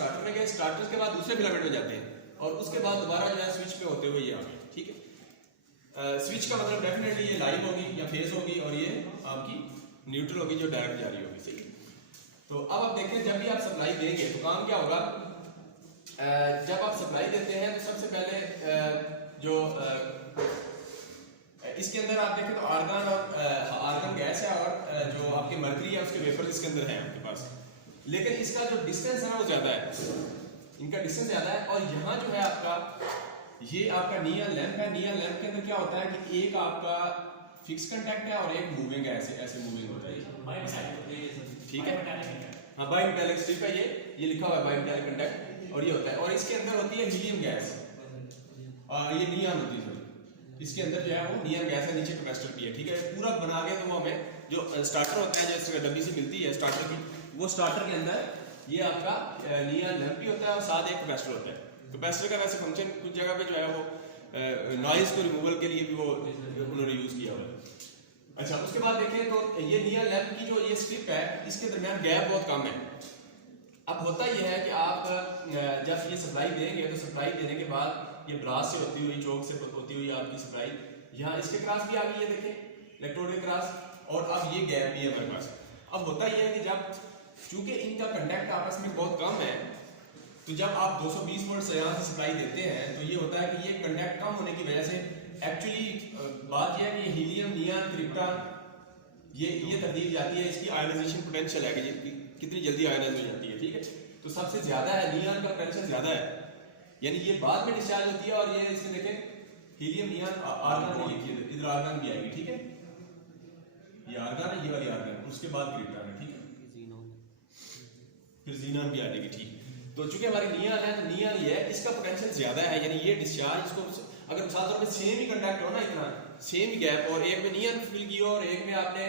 Starter में गए, starter के बाद दूसरे फिलामेंट में जाते हैं और उसके बाद दोबारा जो है स्विच पे होते हुए ये आ गए। ठीक है, स्विच का मतलब डेफिनेटली ये लाइव होगी या फेज होगी और ये आपकी न्यूट्रल होगी जो डायरेक्ट जा रही होगी। सही। तो अब आप देखें जब भी आप सप्लाई देंगे तो काम क्या होगा, जब आप सप्लाई देते हैं तो सबसे पहले जो इसके अंदर आप देखें तो आर्गन गैस है और जो आपके मर्करी है उसके वेफर इसके अंदर है आपके पास, लेकिन इसका जो डिस्टेंस है ना वो ज्यादा है, इनका डिस्टेंस ज्यादा है। और यहाँ जो है आपका ये आपका नियन लैंप है, नियन लैंप के अंदर क्या होता है कि एक आपका फिक्स कांटेक्ट है और एक मूविंग है, ऐसे मूविंग होता है। ठीक है, हाँ बाई मेटालिक स्ट्रिप है, ये लिखा हुआ है बाई मेटालिक कांटेक्ट और ये होता है। और इसके अंदर होती है हीलियम गैस और ये नियॉन होती है, इसके अंदर जो है वो नियॉन गैस है, नीचे कैपेसिटर भी है। ठीक है, पूरा बना के तो वो हमें जो स्टार्टर होता है जैसे डब्बी से मिलती है स्टार्टर की, वो स्टार्टर के अंदर ये आपका नियॉन लैंप भी होता है और साथ एक कैपेसिटर होता है। कैपेसिटर का वैसे फंक्शन कुछ जगह पे जो है वो नॉइज को रिमूवल के लिए भी वो उन्होंने यूज किया हुआ है। अच्छा, उसके बाद देखें तो ये नियॉन लैंप की जो ये स्ट्रिप है इसके दरमियान गैप बहुत कम है। अब होता यह है कि आप जब ये सप्लाई देंगे तो सप्लाई देने के बाद ये ब्रास से होती हुई, चौक से होती हुई आपकी सप्लाई यहाँ इसके क्रॉस भी आ गई है, देखें इलेक्ट्रोड के क्रॉस, और अब ये गैप भी है हमारे पास। अब होता यह है कि जब चूंकि इनका कंडक्ट आपस में बहुत कम है तो जब आप 220 वोल्ट से यहाँ से सप्लाई देते हैं तो ये होता है कि ये कंडक्ट कम होने की वजह से एक्चुअली बात यह है कि हीलियम, नियॉन, क्रिप्टॉन ये तब्दील जाती है, इसकी आयोनाइजेशन पोटेंशियल है कि कितनी जल्दी आयोनाइज हो जाती है। ठीक है, तो सबसे ज्यादा है, नियॉन का पोटेंशियल ज्यादा है, यानी ये बाद में डिस्चार्ज होती है। और ये इसमें देखें हीलियम, नियॉन, आर्गन में लिखिए, इधर आर्गन भी आएगी। ठीक है, ये आर्गन है, ये वाली आर्गन, उसके बाद क्रिप्टॉन है। ठीक है, फिर जीनॉन भी आ जाएगी। ठीक, तो चूंकि हमारी नियॉन है तो नियॉन ये है, इसका पोटेंशियल ज्यादा है, यानी ये डिस्चार्ज इसको अगर मिसाल तौर पे सेम ही कंडक्ट हो ना, इतना सेम ही गैप, और एक में नियॉन फिल की हो और एक में आपने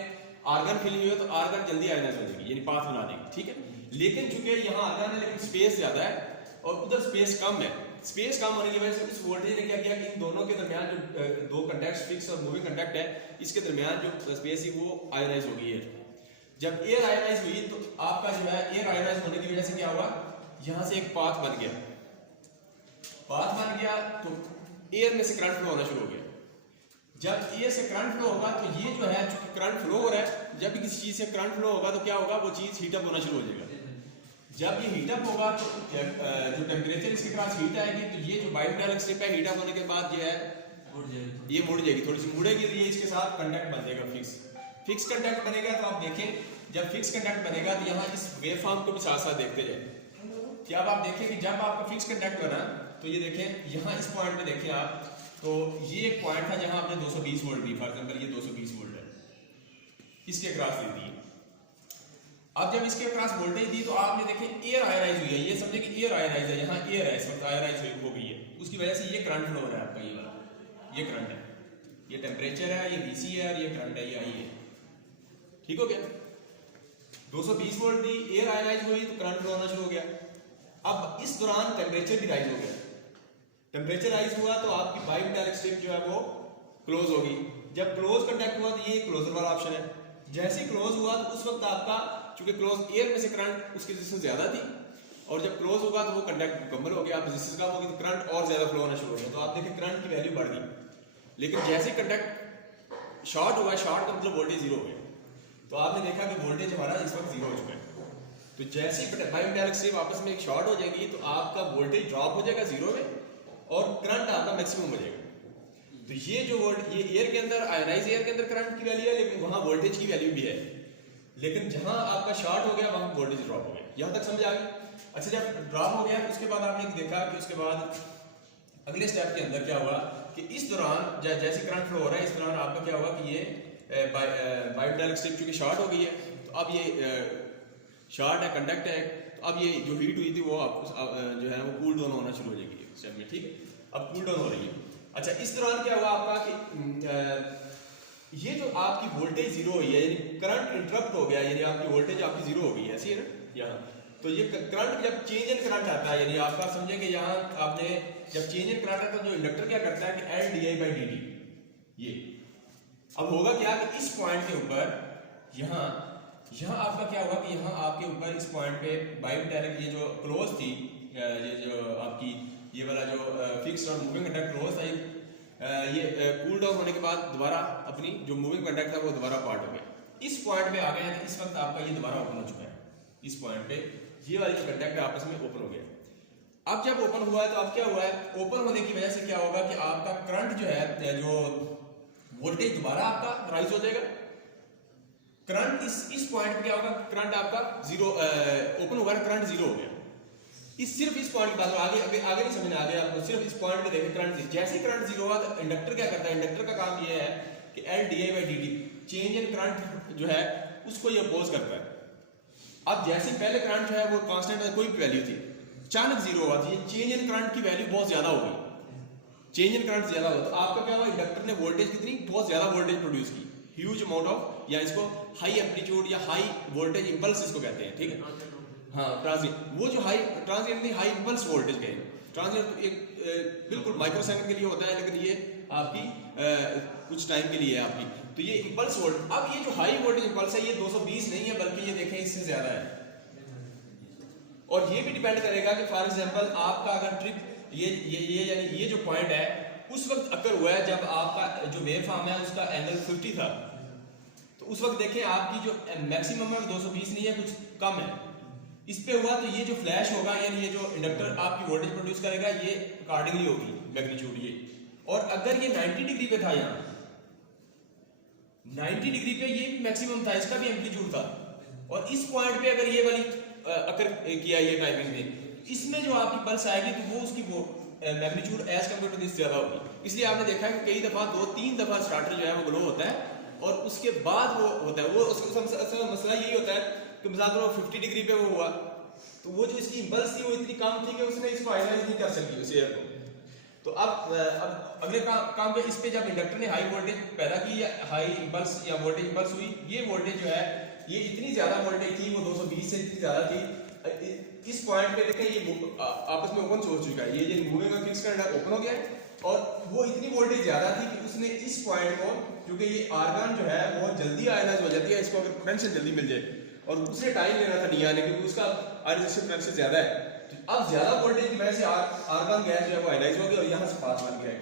आर्गन फिल की हो तो आर्गन जल्दी आयोनाइज हो जाएगी, यानी पाथ बना देगी। ठीक है, लेकिन चूंकि यहाँ आर्गन है लेकिन स्पेस ज्यादा है और उधर स्पेस कम है, स्पेस कम होने की वजह से उस वोल्टेज ने क्या किया कि इन दोनों के दरमियान जो दो कंडक्ट फिक्स और मूविंग कंडक्ट है इसके दरमियान जो स्पेस है वो आयोनाइज हो गई है। जब एयर आयोनाइज हुई तो आपका जो है एयर आयोनाइज होने की वजह से क्या हुआ, यहां से एक पाथ बन गया, तो एयर में से करंट फ्लो होना शुरू हो गया। जब एयर से करंट फ्लो होगा तो ये जो है चूंकि करंट फ्लो हो रहा है, जब भी किसी चीज से करंट फ्लो होगा तो क्या होगा, वो चीज हीटअप होना शुरू हो जाएगा। जब ये हीटअप होगा तो जो टेम्परेचर इसके पास हीट आएगी तो ये जो बायोमेटालिक स्ट्रिप है हीटअप होने के बाद ये है ये मुड़ जाएगी, थोड़ी सी मुड़ेगी तो ये इसके साथ कंडक्ट बन जाएगा, फिक्स कंडक्ट बनेगा। तो आप देखें जब फिक्स कंडक्ट बनेगा तो यहाँ इस वेवफॉर्म को भी साथ साथ देखते जाए कि अब आप देखें कि जब आपका फिक्स कंडक्ट बना तो ये देखें यहाँ इस पॉइंट पे देखें आप, तो ये एक पॉइंट था जहां आपने 220 वोल्ट दी, फॉर एग्जांपल ये 220 वोल्ट है, इसके क्रॉस दे दी। अब जब इसके क्रॉस वोल्टेज दी तो आपने देखें एयर आयोनाइज हुई है, ये समझे कि एयर आयोनाइज है, यहाँ एयर है इस वक्त आयोनाइज हो गई है, उसकी वजह से ये करंट फ्लो हो रहा है आपका, ये वाला ये करंट है, ये टेम्परेचर है, ये VC है और ये करंट है, ये आई है। ठीक हो गया, 220 वोल्ट दी, एयर आयोनाइज हुई तो करंट फ्लो होना शुरू हो गया। अब इस दौरान टेम्परेचर भी राइज हो गया, टेम्परेचर राइज हुआ तो आपकी बायोमेटालिक स्ट्रिप जो है वो क्लोज होगी। जब क्लोज कंडक्ट हुआ तो ये क्लोजर वाला ऑप्शन है, जैसे ही क्लोज हुआ तो उस वक्त आपका चूंकि क्लोज एयर में से करंट उसकी रेजिस्टेंस ज्यादा थी और जब क्लोज होगा तो वो कंडक्ट मुकम्मल हो गया, आप रेजिस्टेंस कम होगी तो करंट और ज्यादा फ्लो होना शुरू हो गया। तो आप देखिए करंट की वैल्यू बढ़ गई, लेकिन जैसे कंडक्ट शॉर्ट हुआ, शॉर्ट का मतलब वोल्टेज जीरो हो गया, तो आपने देखा कि वोल्टेज हमारा इस वक्त जीरो हो चुका है। तो जैसे ही बायोमेटालिक स्ट्रिप आपस में एक शॉर्ट हो जाएगी तो आपका वोल्टेज ड्रॉप हो जाएगा जीरो में और करंट आपका मैक्सिमम हो जाएगा। तो ये जो ये एयर के अंदर आयोनाइज एयर के अंदर करंट की वैल्यू है, लेकिन वहां वोल्टेज की वैल्यू भी है, लेकिन जहां आपका शॉर्ट हो गया वहां वोल्टेज ड्रॉप हो गया। यहां तक समझ आ गई? अच्छा, जब ड्रॉप हो गया उसके बाद आपने देखा कि उसके बाद अगले स्टेप के अंदर क्या हुआ कि इस दौरान जैसे करंट फ्लो हो रहा है इस दौरान आपका क्या हुआ कि ये बायोमेटालिक स्ट्रिप चूंकि शॉर्ट हो गई है तो अब ये शॉर्ट है, कंडक्ट है, तो अब ये जो हीट हुई थी वो जो है वो कूल डाउन होना शुरू हो जाएगी स्टेप में। ठीक है, अब कूल डाउन हो रही है। अच्छा, इस दौरान क्या हुआ आपका कि ये जो आपकी वोल्टेज जीरो हुई है, यानी करंट इंटरप्ट हो गया, यानी आपकी वोल्टेज आपकी जीरो हो गई है, ऐसी है ना यहाँ। तो ये करंट जब चेंज इन करंट आता है, यानी आपका समझे कि यहाँ आपने जब चेंज इन करंट आता है तो जो इंडक्टर क्या करता है कि LdI/dt, ये अब होगा क्या कि इस पॉइंट के ऊपर यहाँ यहाँ आपका क्या होगा कि यहाँ आपके ऊपर इस पॉइंट पे बायोमेटालिक ये जो क्लोज थी, ये जो आपकी ये वाला जो फिक्स्ड और मूविंग कंडक्ट क्लोज था, ये कूल डाउन होने के बाद दोबारा अपनी जो मूविंग कंडक्ट था वो दोबारा पार्ट हो गया। इस पॉइंट पे आ गए हैं, इस वक्त आपका ये दोबारा ओपन हो चुका है। इस पॉइंट पे ये वाली जो कंडक्ट आपस में ओपन हो गया। अब जब ओपन हुआ है तो अब क्या हुआ है, ओपन होने की वजह से क्या होगा कि आपका करंट जो है, जो वोल्टेज दोबारा आपका राइज हो जाएगा। करंट इस पॉइंट पे क्या होगा, करंट आपका जीरो ओपन होगा, करंट जीरो हो गया। सिर्फ इस पॉइंट की बात, आगे नहीं समझ में आ गया आपको, सिर्फ इस पॉइंट पे देखें करंट जैसे करंट जीरो हुआ तो इंडक्टर क्या करता है, इंडक्टर का काम ये है कि L D I by D T change in current जो है उसको ये अपोज करता है। अब जैसे पहले करंट जो है वो कांस्टेंट कोई भी वैल्यू थी, अचानक जीरो हुआ तो ये चेंज इन करंट की वैल्यू बहुत ज्यादा हो गई, चेंज इन करंट ज्यादा हुआ तो आपका क्या हुआ, इंडक्टर ने वोल्टेज कितनी बहुत ज्यादा वोल्टेज प्रोड्यूस की, ह्यूज अमाउंट ऑफ, या इसको हाई एम्पलीट्यूड या हाई वोल्टेज इंपल्स इसको कहते हैं, ठीक है। हाँ, ट्रांजिएंट, वो जो हाई ट्रांजिएंट नहीं, हाई इंपल्स वोल्टेज गए। ट्रांजिएंट एक बिल्कुल माइक्रो सेकंड के लिए होता है, लेकिन ये आपकी कुछ टाइम के लिए है आपकी, तो ये इंपल्स वोल्ट। अब ये जो हाई वोल्टेज इंपल्स है ये 220 नहीं है, बल्कि ये देखें इससे ज्यादा है। और ये भी डिपेंड करेगा कि फॉर एग्जांपल आपका अगर ट्रिप ये यानी ये जो पॉइंट है उस वक्त अकर हुआ है जब आपका जो वेव फॉर्म है उसका एंगल 50 था, तो उस वक्त देखें आपकी जो मैक्सिमम है 220 नहीं है, कुछ कम है। इस पे हुआ तो ये जो फ्लैश होगा यानी ये जो इंडक्टर आपकी वोल्टेज प्रोड्यूस करेगा ये अकॉर्डिंगली होगी मैग्नीट्यूड ये। और अगर ये 90 डिग्री पे था, यहाँ 90 डिग्री पे ये मैक्सिमम था, इसका भी एम्पलीट्यूड था, और इस पॉइंट पे अगर ये वाली अकर किया ये टाइमिंग में, इसमें जो आपकी पल्स आएगी तो वो उसकी वो magnitude as compared to this ज्यादा होगी। इसलिए आपने देखा है कि कई दफा 2-3 दफा स्टार्टर जो है वो ग्लो होता है और उसके बाद वो होता है, वो उसका मसला यही होता है कि मिसाल 50 डिग्री पे वो हुआ तो वो जो इसकी इंपल्स थी वो इतनी कम थी कि उसने इसको आयनाइज नहीं कर सकी उस एयर को। तो अब अगले काम पे इस पे जब इंडक्टर ने हाई वोल्टेज पैदा की या हाई इंपल्स या वोल्टेज इंपल्स हुई, ये वोल्टेज जो है ये इतनी ज्यादा वोल्टेज थी, वो 220 से इतनी ज्यादा थी। इस पॉइंट पे देखें ये आपस में ओपन हो चुका है, ये मूविंग और फिक्स करंट ओपन हो गया है, और वो इतनी वोल्टेज ज्यादा थी कि उसने इस पॉइंट को, क्योंकि ये आर्गन जो है बहुत जल्दी आयनाइज हो जाती है, इसको अगर पोटेंशियल जल्दी मिल जाए और उसने टाइम लेना था डी आने क्योंकि उसका आयनाइजेशन पोटेंशियल ज्यादा है, अब ज्यादा वोल्टेज की वजह से आर्गन गैस जो है वो आयनाइज हो गया और यहाँ से पास बन गया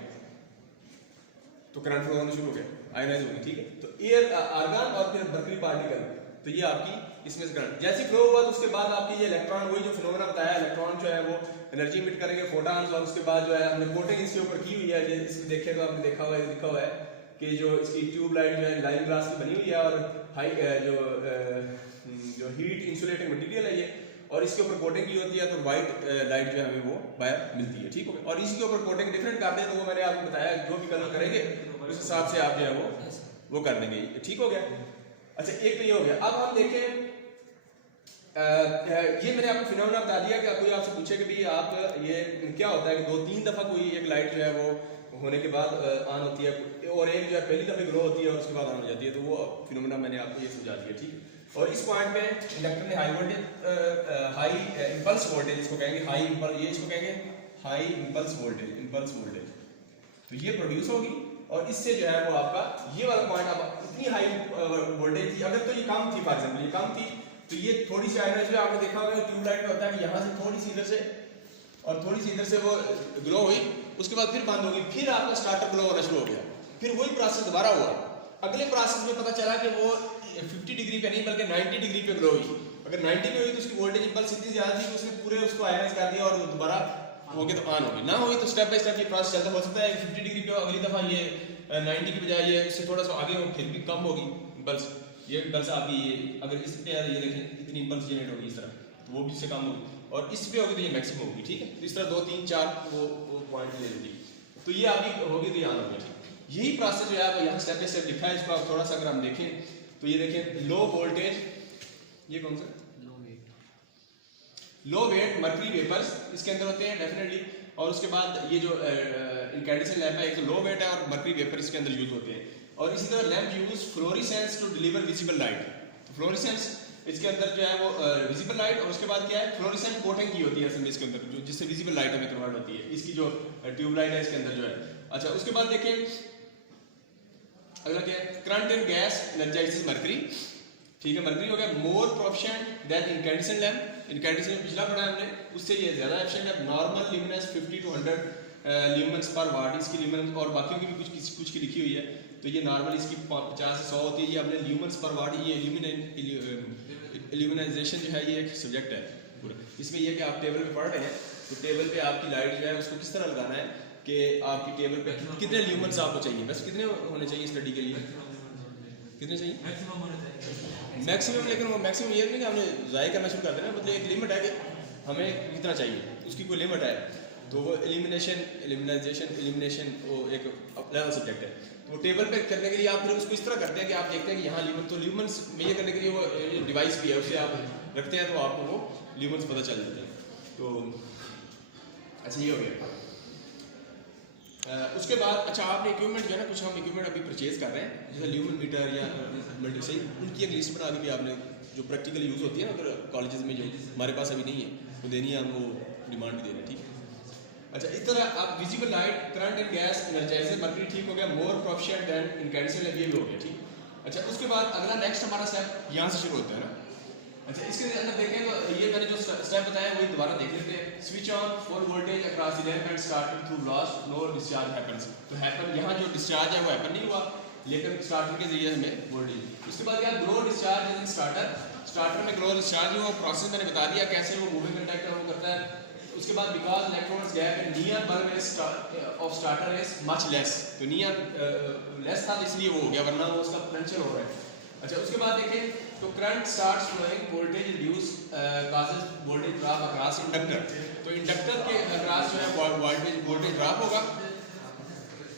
तो करंट फ्लो होना शुरू हो गया, आयनाइज हो गई, ठीक है। तो एयर आर्गन और फिर मर्करी पार्टिकल, तो ये आपकी इसमें से करंट जैसे फ्लो हुआ तो उसके बाद आपकी ये इलेक्ट्रॉन, वही जो फिनोमेना बताया, इलेक्ट्रॉन जो है वो एनर्जी इमिट करेंगे फोटॉन्स, और उसके बाद जो है हमने कोटिंग इसके ऊपर की हुई है, इसमें देखे तो आपने देखा हुआ है, लिखा हुआ है कि जो इसकी ट्यूब लाइट जो है लाइन ग्लास की बनी हुई है और हाई जो हीट इंसुलेटिंग मटेरियल है ये, और इसके ऊपर कोटिंग की होती है तो व्हाइट लाइट जो है हमें वो बाहर मिलती है, ठीक हो गया। और इसके ऊपर कोटिंग डिफरेंट करते हैं तो वो मैंने आपको बताया जो भी कलर करेंगे उस हिसाब से आप जो है वो कर लेंगे, ठीक हो गया। अच्छा, एक तो ये हो गया। अब हम देखें ये मैंने आपको फिनोमेना बता दिया कि कोई आपसे पूछे कि भाई आप ये क्या होता है कि 2-3 दफा कोई एक लाइट जो है वो होने के बाद ऑन होती है और एक जो है पहली दफे ग्लो होती है और उसके बाद ऑन हो जाती है, तो वो फिनोमेना मैंने आपको ये समझा दिया, ठीक। और इस पॉइंट पे इंडक्टर ने high voltage high impulse voltage इसको कहेंगे, हाई इंपल्स, ये इसको कहेंगे हाई इंपल्स वोल्टेज, तो ये प्रोड्यूस होगी और इससे जो है वो आपका ये वाला पॉइंट आप इतनी हाई वोल्टेज थी, अगर तो ये कम थी, फॉर एग्जांपल ये कम थी तो ये थोड़ी सी आयनाइज, आपने देखा होगा ट्यूबलाइट में होता है कि यहाँ से थोड़ी सी इधर से और थोड़ी सी इधर से वो ग्लो हुई, उसके बाद फिर बंद होगी, फिर आपका स्टार्टर ग्लो होना शुरू हो गया, फिर वही प्रोसेस दोबारा हुआ। अगले प्रोसेस में पता चला कि वो 50 डिग्री पे नहीं बल्कि 90 डिग्री पे ग्लो हुई। अगर 90 पे हुई तो उसकी वोल्टेज इंपल्स इतनी ज्यादा थी कि उसने पूरे उसको आयनाइज कर दिया और दोबारा हो गया तो ऑन होगी, ना हुई तो स्टेप बाय स्टेप ये प्रोसेस चलता हो सकता है 50 डिग्री पे अगली दफा ये 90 की बजाय ये इससे थोड़ा सा आगे हो, फिर भी कम होगी इंपल्स, ये इंपल्स आपकी ये अगर इस पे ये देखें इतनी इंपल्स जनरेट होगी इस तरह, तो वो भी इससे कम होगी, और इस पे होगी तो ये मैक्सिमम होगी, ठीक है। तो इस तरह 2 3 4 वो पॉइंट ले लेगी, तो ये आपकी होगी तो ये ऑन होगी, ठीक। यही प्रोसेस जो है वो यहाँ स्टेप बाय स्टेप लिखा है, इसको आप थोड़ा सा अगर हम देखें तो ये देखें लो वोल्टेज, ये कौन सा लो वेट मर्करी वेपर्स इसके अंदर होते हैं डेफिनेटली, और उसके बाद ये जो इंकैंडेसेंट लैंप है एक तो लो वेट है और मर्करी वेपर इसके अंदर यूज होते हैं, और इसी तरह lamp use fluorescence to deliver visible light, तो फ्लोरेसेंस इसके अंदर जो है वो विजिबल लाइट, और उसके बाद क्या है फ्लोरेसेंट कोटिंग की होती है असल में इसके अंदर जो जिससे विजिबल लाइट हमें कन्वर्ट होती है, इसकी जो ट्यूबलाइट है इसके अंदर जो है। अच्छा, उसके बाद देखें अगला क्या है current and gas energises mercury, ठीक है, मरकरी हो गया more proficient than incandescent lamp. Incandescent में पिछला पढ़ा है हमने, उससे ये ज़्यादा एफिशिएंट है। नॉर्मल ल्यूमिनेंस 50 to 100 ल्यूमेंस पर वाट इसकी ल्यूमेंस, और बाकियों की भी कुछ की लिखी हुई है। तो ये नॉर्मल इसकी 50 से 100 होती है। ये अपने ल्यूमेंस पर वाट, ये इल्यूमिनाइजेशन जो है ये एक सब्जेक्ट है पूरा। इसमें यह कि आप टेबल पे पढ़ रहे हैं तो टेबल पे आपकी लाइट जो है उसको किस तरह लगाना है कि आपकी टेबल पे कितने ल्यूमेंस आपको चाहिए, बस कितने होने चाहिए स्टडी के लिए, कितने चाहिए मैक्सिमम। लेकिन वो मैक्सिमम ये नहीं कि हमने ज़ाय करना शुरू कर देना, मतलब एक लिमिट है कि हमें कितना चाहिए, उसकी कोई लिमिट है। तो वो एलिमिनेशन वो एक लेवल सब्जेक्ट है। तो वो टेबल पे करने के लिए आप फिर उसको इस तरह करते हैं कि आप देखते हैं कि यहाँ ल्यूमेंस, तो ल्यूमेंस मेजर करने के लिए वो डिवाइस भी है, उसे आप रखते हैं तो आपको वो ल्यूमेंस पता चल जाता है। तो अच्छा ये हो गया। उसके बाद अच्छा आपने इक्विपमेंट जो है ना, कुछ हम इक्विपमेंट अभी परचेज कर रहे हैं, जैसे ल्यूमेन मीटर या मल्टी सही, उनकी एक लिस्ट बना के भी आपने जो प्रैक्टिकल यूज़ होती है ना अगर कॉलेजेस में, जो हमारे पास अभी नहीं है वो देनी है, हम वो डिमांड भी दे रहे हैं। ठीक है, अच्छा इस तरह आप visible light, current and gas, energiser, mercury ठीक हो गया, मोर प्रोफिशिएंट देन इनकैंडेसेंट ये भी हो गया। ठीक, अच्छा उसके बाद अगला नेक्स्ट हमारा स्टेप यहाँ से शुरू होता है ना। अच्छा इसके अंदर देखें तो ये मैंने जो स्टेप बताया वही दोबारा देख लेते हैं। Switch on full voltage across the lamp and starting through loss no discharge happens. तो हैपन यहाँ जो डिस्चार्ज है वो हैपन नहीं हुआ, लेकिन स्टार्टर के जरिए हमें वोल्टेज। उसके बाद क्या glow discharge in starter, starter में ग्लो डिस्चार्ज हुआ, प्रोसेस मैंने बता दिया कैसे वो मूविंग कंडक्टर वो करता है। उसके बाद because electrons gap in near bulb of starter is much less, तो नियर लेस था इसलिए वो हो गया, वरना वो उसका पोटेंशियल हो रहा है। अच्छा उसके बाद देखें तो current starts flowing, voltage reduce causes voltage drop across inductor. तो इंडक्टर के अक्रॉस जो है वोल्टेज ड्रॉप होगा।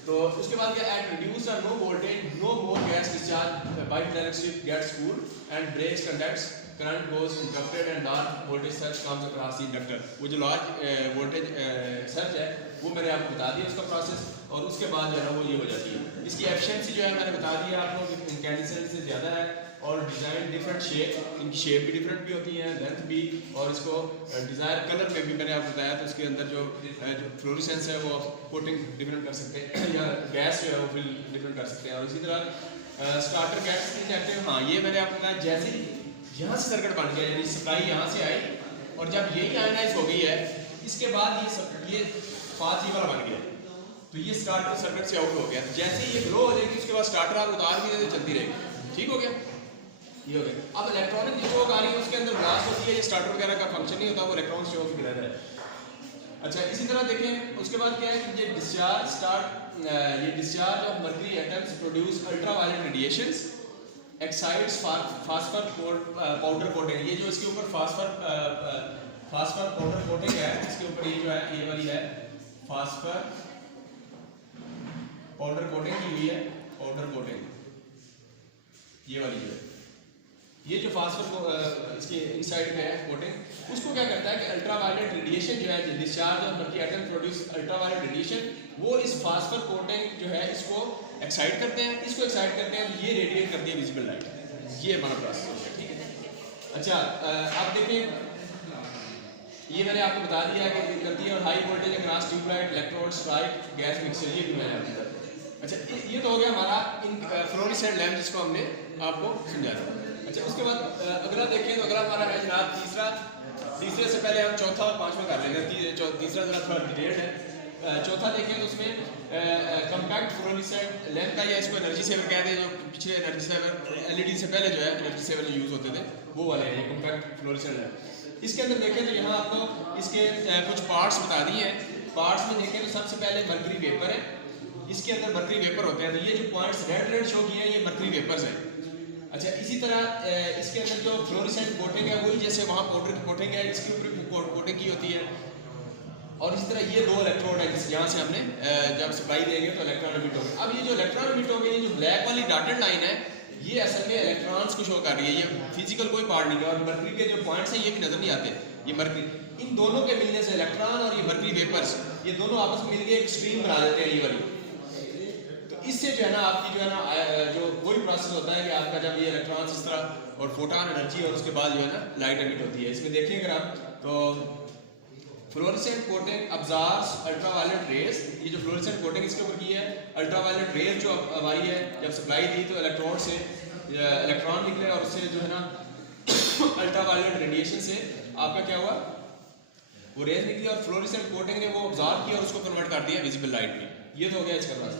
तो उसके बाद क्या एट रिड्यूस और no voltage no more gas discharge by electric gets cool and breaks conducts current goes interrupted and large voltage surge comes across the inductor. वो जो लार्ज वोल्टेज सर्ज है वो मैंने आपको बता दिया उसका प्रोसेस, और उसके बाद जो है ना वो ये हो जाती है। इसकी एफिशिएंसी जो है मैंने बता दिया आपको इनकैंडेसेंट से ज़्यादा है, और डिज़ाइन डिफरेंट शेप, इनकी शेप भी डिफरेंट भी होती है, लेंथ भी, और इसको डिज़ायर कलर में भी मैंने आपको बताया। तो उसके अंदर जो फ्लोरेसेंस है वो कोटिंग डिफरेंट कर सकते हैं या गैस जो है वो फिल डिफरेंट कर सकते हैं। और इसी तरह स्टार्टर गैस इंजेक्टिव, हाँ ये मैंने आपको बताया जैसे यहाँ से सर्किट बन गया, यानी सप्लाई यहाँ से आई और जब यही आयनाइज हो गई है इसके बाद ये पाथ ये वाला बन गया, तो ये स्टार्टर सर्किट से आउट हो गया। जैसे ही ये ग्लो हो जाएगी उसके बाद स्टार्टर आप उतार भी देते चलती रहेगी। ठीक हो गया, ये हो गया। अब इलेक्ट्रॉनिक जो चौक आ रही है उसके अंदर ब्लास्ट होती है, ये स्टार्टर वगैरह का फंक्शन नहीं होता, वो इलेक्ट्रॉनिक चौक की तरह है। अच्छा इसी तरह देखें उसके बाद क्या है कि ये discharge of mercury atoms produce ultraviolet radiations excites phosphor powder coating. ये जो इसके ऊपर फास्फर पाउडर कोटिंग है, इसके ऊपर ये जो है ये वाली है फास्फर पाउडर कोटिंग की हुई है, पाउडर कोटिंग ये वाली जो है, ये जो फास्फर इसके इनसाइड में है कोटिंग, उसको क्या करता है कि अल्ट्रावायलेट रेडिएशन जो है discharge of mercury atom produce ultraviolet radiation, वो इस फास्फर कोटिंग जो है इसको एक्साइट करते हैं, इसको एक्साइट करते हैं तो ये रेडिएट करती है विजिबल लाइट। ये हमारा प्रोसेस है। ठीक है, अच्छा अब देखिए ये मैंने आपको बता दिया कि करती है, और high voltage across tubelight electrode strike gas mixer, ये भी मैंने आपको बताया। अच्छा ये तो हो गया हमारा फ्लोरेसेंट लैम्प जिसको हमने आपको समझाया। अच्छा उसके बाद अगला देखें तो अगला हमारा है जनाब तीसरे से पहले हम चौथा और पांचवा कर लेंगे। तीसरा जरा थोड़ा डिटेल्ड है। चौथा देखें तो उसमें कम्पैक्ट फ्लोरेसेंट लैम्प का, या इसको एनर्जी सेवर कहते हैं, जो पिछले एनर्जी सेवर एलईडी से पहले जो है एनर्जी सेवर जो यूज़ होते थे वो वाले हैं, ये कम्पैक्ट फ्लोरेसेंट लैम्प। इसके अंदर देखें तो यहाँ आपको इसके कुछ पार्ट्स बता दिए हैं। पार्ट्स में देखें तो सबसे पहले मर्करी वेपर है, इसके अंदर मर्करी वेपर होते हैं। तो ये जो पॉइंट्स रेड शो किए हैं ये मर्करी वेपर्स हैं। अच्छा इसी तरह इसके अंदर जो फ्लोरेसेंट कोटिंग है वही जैसे वहाँ पाउडर की कोटिंग है, इसके ऊपर कोटिंग की होती है। और इसी तरह ये दो इलेक्ट्रोड है यहाँ से हमने जब सप्लाई देंगे तो इलेक्ट्रॉन एमिट होंगे। अब ये जो इलेक्ट्रॉन एमिट होंगे, ये जो ब्लैक वाली डॉटेड लाइन है ये असल में इलेक्ट्रॉन्स को शो कर रही है, ये फिजिकल कोई पार्ट नहीं है। और मर्करी के जो पॉइंट्स हैं ये भी नजर नहीं आते, ये मर्करी, इन दोनों के मिलने से इलेक्ट्रॉन और ये मर्करी वेपर्स ये दोनों आपस में मिलकर एक स्ट्रीम बना देते हैं ये वाली। तो इससे जो है ना आपकी जो है ना जो वही प्रोसेस होता है कि आपका जब ये इलेक्ट्रॉन्स इस तरह और फोटॉन एनर्जी और उसके बाद जो है ना लाइट एमिट होती है। इसमें देखिए अगर आप तो fluorescent coating absorbs ultraviolet rays, ये जो फ्लोरेसेंट कोटिंग इसके ऊपर की है, अल्ट्रावायलेट रेज जो हमारी है जब सप्लाई दी तो इलेक्ट्रोड से इलेक्ट्रॉन निकले और उससे जो है ना अल्ट्रावायलेट रेडिएशन से आपका क्या हुआ, वो रेज निकली और फ्लोरेसेंट कोटिंग ने वो ऑब्जॉर्व किया और उसको कन्वर्ट कर दिया विजिबल लाइट में। ये तो हो गया इसका पास।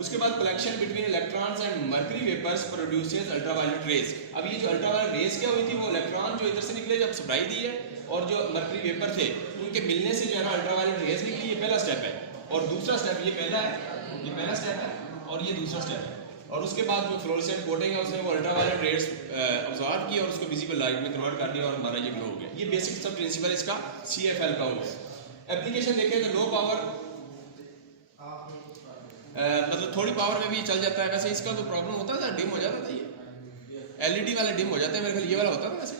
उसके बाद collection between electrons and mercury vapours produces ultraviolet rays. अब ये जो अल्ट्रावायलेट रेज क्या हुई थी, वो इलेक्ट्रॉन जो इधर से निकले जब सप्लाई दी है और जो मर्करी वेपर थे उनके मिलने से जो है ना अल्ट्रावायलेट रेज निकली। ये पहला स्टेप है। और दूसरा स्टेप, ये पहला है, ये पहला स्टेप है और ये दूसरा स्टेप है। और उसके बाद जो फ्लोरेसेंट कोटिंग है उसने वो अल्ट्रावायलेट रेज ऑब्जॉर्व किया और उसको विजिबल लाइट में कन्वर्ट कर दिया और हमारा ये ग्लो हो गया। ये बेसिक सब प्रिंसिपल इसका CFL का हो गया। एप्लीकेशन देखें तो लो पावर मतलब थोड़ी पावर में भी चल जाता है। वैसे इसका तो प्रॉब्लम होता था, डिम हो जाता था, ये LED वाला डिम हो जाता है मेरे ख्याल, ये वाला होता था वैसे,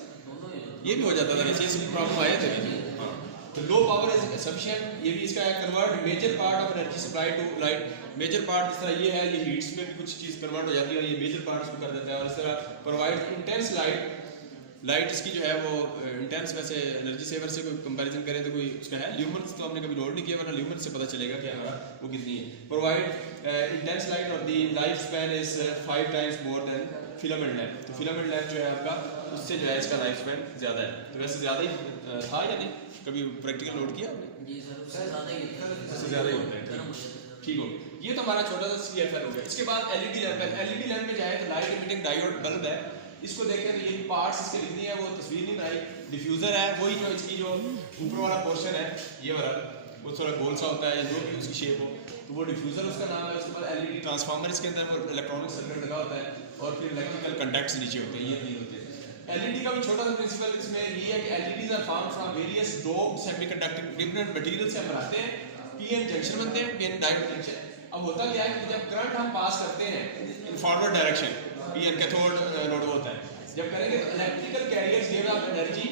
ये भी हो जाता था वैसे, इसकी प्रॉब्लम आए थे। हाँ, तो लो पावर इज सफिशिएंट। ये भी इसका है convert major part of energy supply to light. Major part जिस तरह ये है, ये हीट्स में भी कुछ चीज़ कन्वर्ट हो जाती है और ये मेजर पार्ट उसको कर देता है। और इस तरह प्रोवाइड इंटेंस लाइट। लाइट इसकी जो है वो इंटेंस, वैसे एनर्जी सेवर से कोई कंपैरिजन करें तो कोई उसका है, ल्यूमन्स तो हमने कभी लोड नहीं किया, वरना ल्यूमन्स से पता चलेगा कि हमारा वो कितनी है। प्रोवाइड इंटेंस लाइट और the life span is 5 times more than filament lamp. तो फिलामेंट लैम्प जो है आपका, उससे जो है इसका लाइफ स्पैन ज़्यादा है। तो वैसे ज़्यादा ही था या नहीं, कभी प्रैक्टिकल लोड किया आपने? जी सर, उससे ज़्यादा ही होता है। उससे ज़्यादा ही होता है। ठीक हो, ये तो हमारा छोटा सा CFL हो गया। इसके बाद LED लैम्प है। LED लैम्प में जाए तो लाइट इमिटिंग डायोड बल्ब है। इसको देखें तो ये पार्ट्स इसके लिखनी है, वो तस्वीर नहीं बनाई। डिफ्यूज़र है, वही जो इसकी जो ऊपर वाला पोर्शन है ये वाला, वो थोड़ा गोल सा होता है, जो भी उसकी शेप हो, तो वो डिफ्यूज़र उसका नाम है। उसके बाद LED ट्रांसफार्मर, इसके अंदर वो इलेक्ट्रॉनिक सर्किट लगा होता है और फिर इलेक्ट्रिकल कंडक्ट्स नीचे होते हैं, ये नहीं होते। LED का भी छोटा सा प्रिंसिपल इसमें ये है कि LEDs are formed from various doped semiconducting different material से हम बनाते हैं। PN जंक्शन बनते हैं, PN डायोड जंक्शन। अब होता क्या है कि जब करंट हम पास करते हैं in forward direction, PN cathode node होता है, जब करेंगे तो electrical carriers give off energy